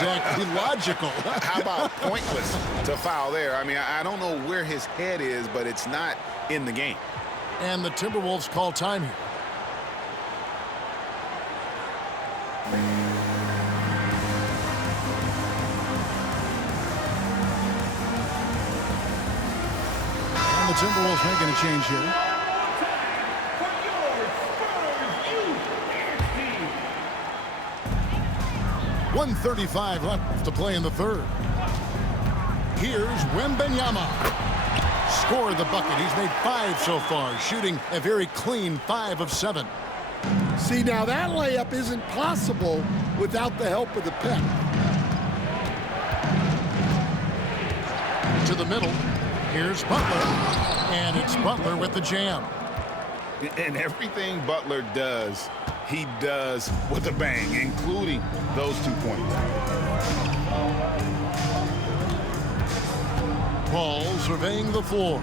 exactly logical. How about pointless to foul there? I mean, I don't know where his head is, but it's not in the game. And the Timberwolves call time here. And the Timberwolves making a change here. .135 left to play in the third. Here's Wembanyama. Scored the bucket. He's made 5 so far, shooting a very clean 5 of 7. See, now that layup isn't possible without the help of the pick. To the middle. Here's Butler. And it's Butler with the jam. And everything Butler does, he does with a bang, including those 2 points. Paul surveying the floor.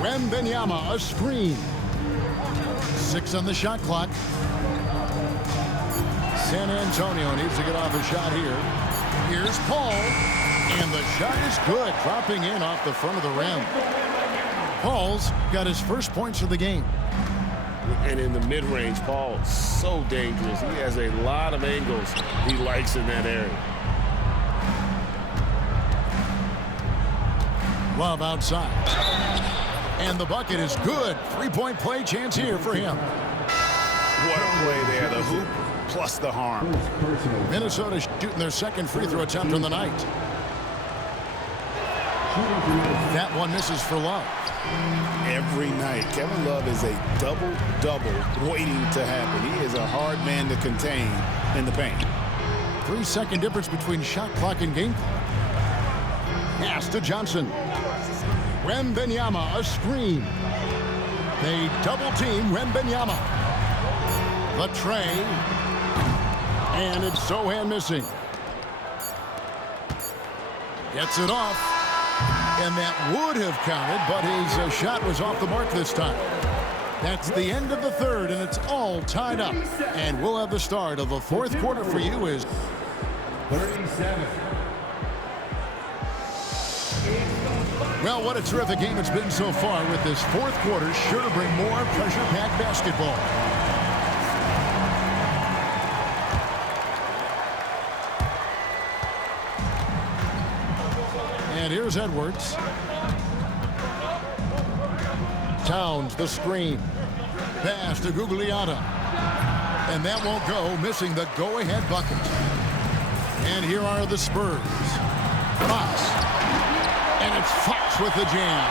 Wembanyama, a screen. 6 on the shot clock. San Antonio needs to get off a shot here. Here's Paul. And the shot is good, dropping in off the front of the rim. Paul's got his first points of the game. And in the mid-range, Paul, so dangerous. He has a lot of angles he likes in that area. Love outside. And the bucket is good. 3-point play chance here for him. What a play there. The hoop plus the harm. Minnesota shooting their second free throw attempt on the night. That one misses for Love. Every night, Kevin Love is a double-double waiting to happen. He is a hard man to contain in the paint. 3-second difference between shot clock and game clock. Pass to Johnson. Wembanyama, a screen. They double-team Wembanyama. The tray. And it's Sohan missing. Gets it off. And that would have counted, but his shot was off the mark this time. That's the end of the third, and it's all tied up. And we'll have the start of the fourth quarter for you is 37. Well, what a terrific game it's been so far with this fourth quarter. Sure to bring more pressure-packed basketball. And here's Edwards. Towns, the screen. Pass to Gugliotta. And that won't go, missing the go-ahead bucket. And here are the Spurs. Fox. And it's Fox with the jam.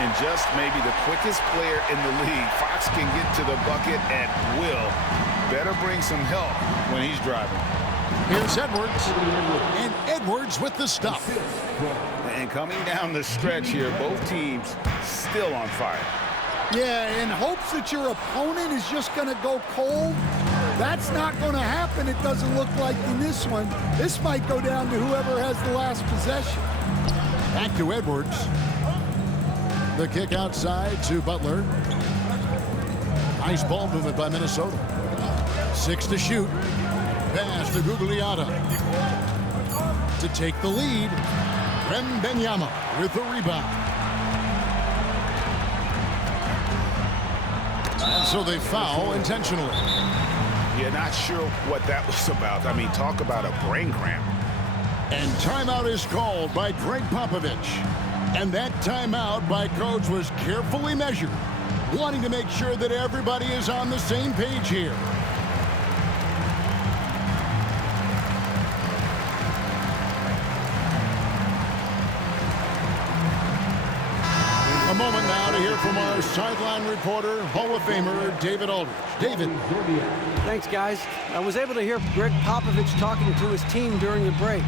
And just maybe the quickest player in the league. Fox can get to the bucket at will. Better bring some help when he's driving. Here's Edwards. And Edwards with the stuff. And coming down the stretch here, both teams still on fire. Yeah, in hopes that your opponent is just going to go cold. That's not going to happen, it doesn't look like in this one. This might go down to whoever has the last possession. Back to Edwards. The kick outside to Butler. Nice ball movement by Minnesota. 6 to shoot. Pass to Gugliotta. To take the lead, Wembanyama with the rebound. And so they foul intentionally. Yeah, not sure what that was about. I mean, talk about a brain cramp. And timeout is called by Greg Popovich. And that timeout by Coach was carefully measured, wanting to make sure that everybody is on the same page here. A moment now to hear from our sideline reporter, Hall of Famer David Aldridge. David. Thanks, guys. I was able to hear Greg Popovich talking to his team during the break.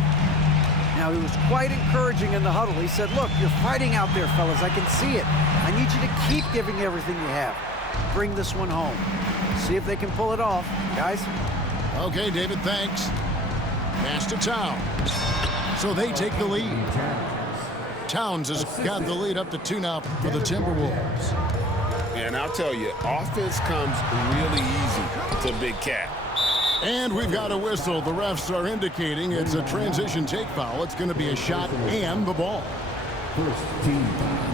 Now, he was quite encouraging in the huddle. He said, look, you're fighting out there, fellas. I can see it. I need you to keep giving everything you have. Bring this one home. See if they can pull it off, guys. Okay, David, thanks. Pass to Towns. So they take the lead. Towns has got the lead up to 2 now for the Timberwolves. And I'll tell you, offense comes really easy to Big Cat. And we've got a whistle. The refs are indicating it's a transition take foul. It's going to be a shot and the ball. First team.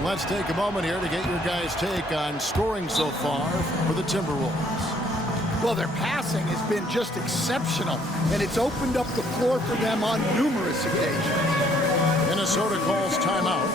Let's take a moment here to get your guys' take on scoring so far for the Timberwolves. Well, their passing has been just exceptional, and it's opened up the floor for them on numerous occasions. Minnesota calls timeout.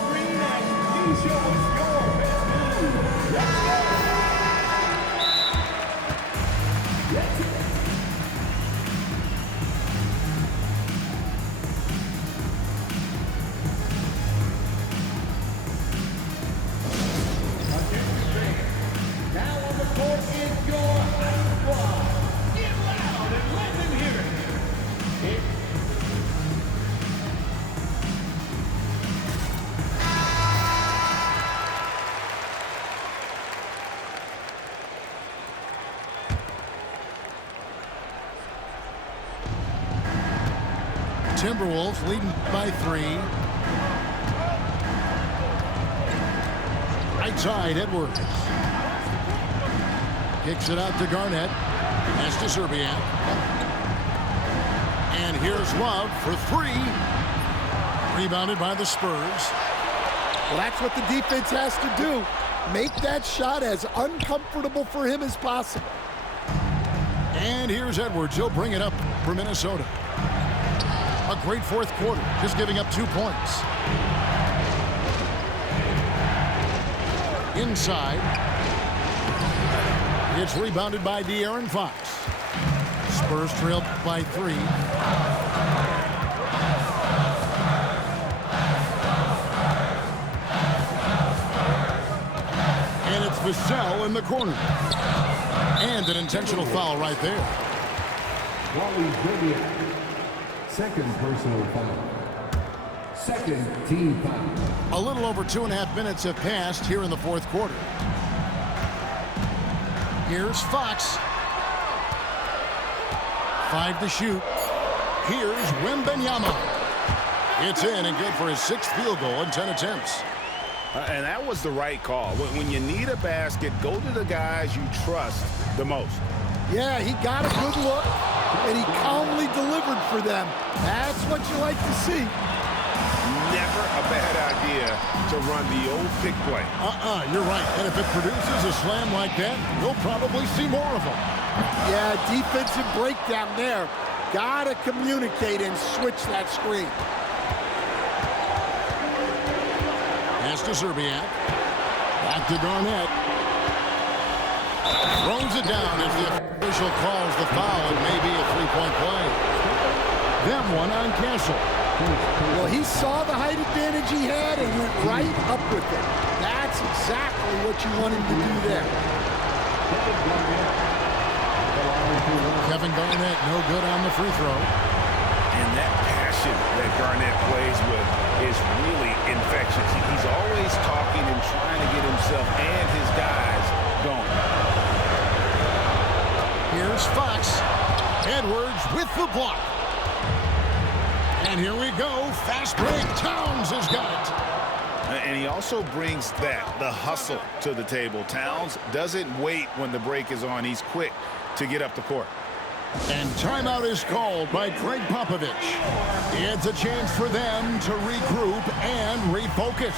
Timberwolves leading by 3. Right side, Edwards. Kicks it out to Garnett. Pass to Serbiak. And here's Love for 3. Rebounded by the Spurs. Well, that's what the defense has to do. Make that shot as uncomfortable for him as possible. And here's Edwards. He'll bring it up for Minnesota. A great fourth quarter, just giving up 2 points. Inside. It's rebounded by De'Aaron Fox. Spurs trailed by 3. And it's Vassell in the corner. And an intentional foul right there. Wally Brady. Second personal foul. Second team foul. A little over 2.5 minutes have passed here in the fourth quarter. Here's Fox. 5 to shoot. Here's Wembanyama. It's in and good for his 6th field goal in 10 attempts. And that was the right call. When you need a basket, go to the guys you trust the most. Yeah, he got a good look, and he calmly delivered for them. That's what you like to see. Never a bad idea to run the old pick play. You're right. And if it produces a slam like that, we'll probably see more of them. Yeah, defensive breakdown there. Gotta communicate and switch that screen. Pass to Serbiak. Back to Garnett. Throws it down as the official calls the foul. It may be a 3-point play. That one on Castle. Well, he saw the height advantage he had and went right up with it. That's exactly what you want him to do there. Kevin Garnett, no good on the free throw. And that passion that Garnett plays with is really infectious. He's always talking and trying to get himself and his guys going. Here's Fox. Edwards with the block. And here we go. Fast break. Towns has got it. And he also brings the hustle to the table. Towns doesn't wait when the break is on. He's quick to get up the court. And timeout is called by Greg Popovich. It's a chance for them to regroup and refocus.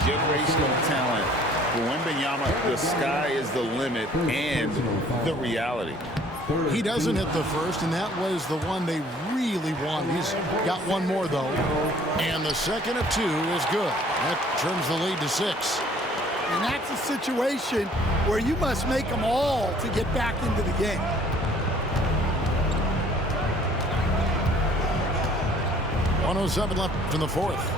Generational talent. For Wembanyama, the sky is the limit and the reality. He doesn't hit the first, and that was the one they really wanted. He's got one more, though. And the second of 2 is good. That turns the lead to 6. And that's a situation where you must make them all to get back into the game. .107 left in the fourth.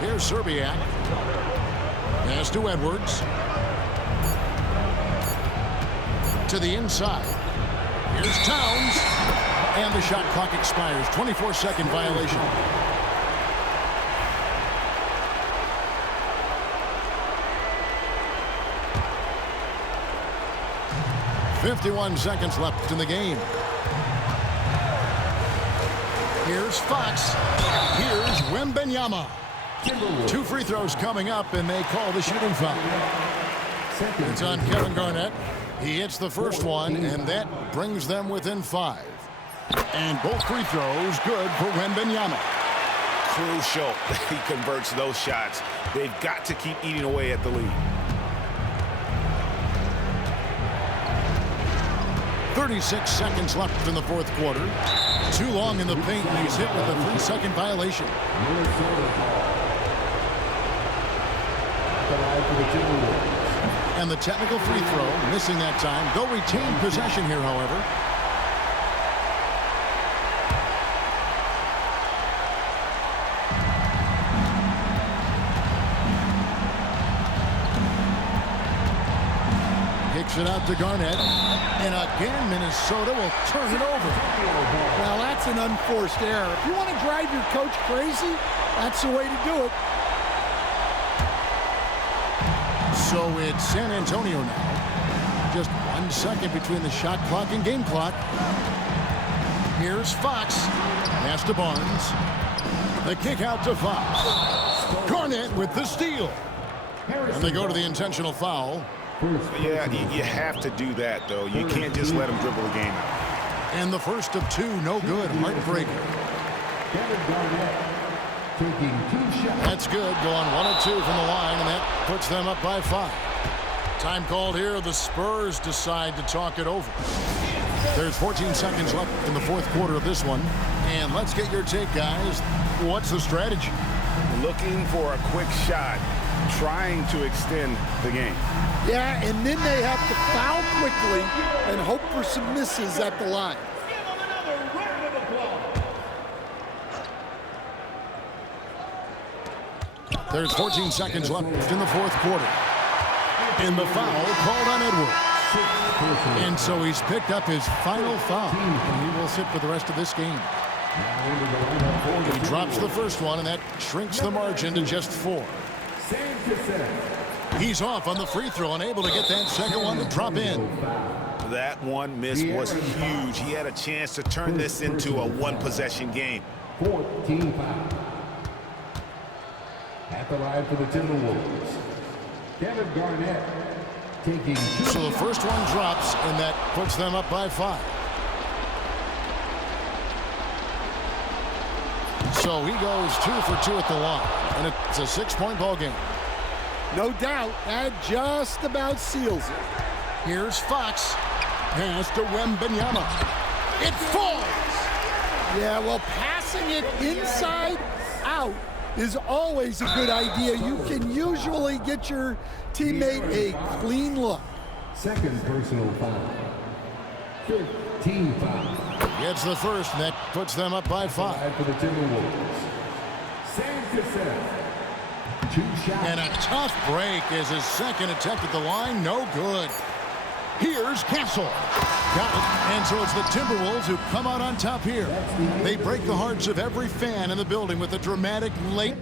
Here's Serbiak. Pass to Edwards. To the inside. Here's Towns. And the shot clock expires. 24-second violation. .51 seconds left in the game. Here's Fox. Here's Wembanyama. 2 free throws coming up, and they call the shooting foul. It's on Kevin Garnett. He hits the first one, and that brings them within 5. And both free throws good for Wembanyama. Crucial that he converts those shots. They've got to keep eating away at the lead. 36 seconds left in the fourth quarter. Too long in the paint, and he's hit with a 3-second violation. And the technical free throw, missing that time. They'll retain possession here, however. Kicks it out to Garnett. And again, Minnesota will turn it over. Well, that's an unforced error. If you want to drive your coach crazy, that's the way to do it. So it's San Antonio now. Just 1 second between the shot clock and game clock. Here's Fox. Pass to Barnes. The kick out to Fox. Garnett with the steal. And they go to the intentional foul. Yeah, you have to do that, though. You can't just let him dribble the game out. And the first of 2, no good. Heartbreaker. That's good. Going 1 of 2 from the line, and that puts them up by 5. Time called here. The Spurs decide to talk it over. There's 14 seconds left in the fourth quarter of this one. And let's get your take, guys. What's the strategy? Looking for a quick shot, trying to extend the game. Yeah, and then they have to foul quickly and hope for some misses at the line. There's 14 seconds left in the fourth quarter. And the foul called on Edwards. And so he's picked up his final foul. And he will sit for the rest of this game. He drops the first one, and that shrinks the margin to just 4. He's off on the free throw, unable to get that second one to drop in. That one miss was huge. He had a chance to turn this into a one-possession game. 14 foul. At the line for the Timberwolves, Kevin Garnett taking 2. So the first one drops, and that puts them up by 5. So he goes 2 for 2 at the line, and it's a 6-point ball game. No doubt, that just about seals it. Here's Fox. Pass to Wembanyama. It falls! Yeah, well, passing it inside out is always a good idea. You can usually get your teammate a clean look. Second personal foul. 15 foul. Gets the first, and that puts them up by 5. For the Timberwolves, San Jose. 2 shots. And a tough break as his second attempt at the line, no good. Here's Castle. Got it. And so it's the Timberwolves who come out on top here. They break the hearts of every fan in the building with a dramatic late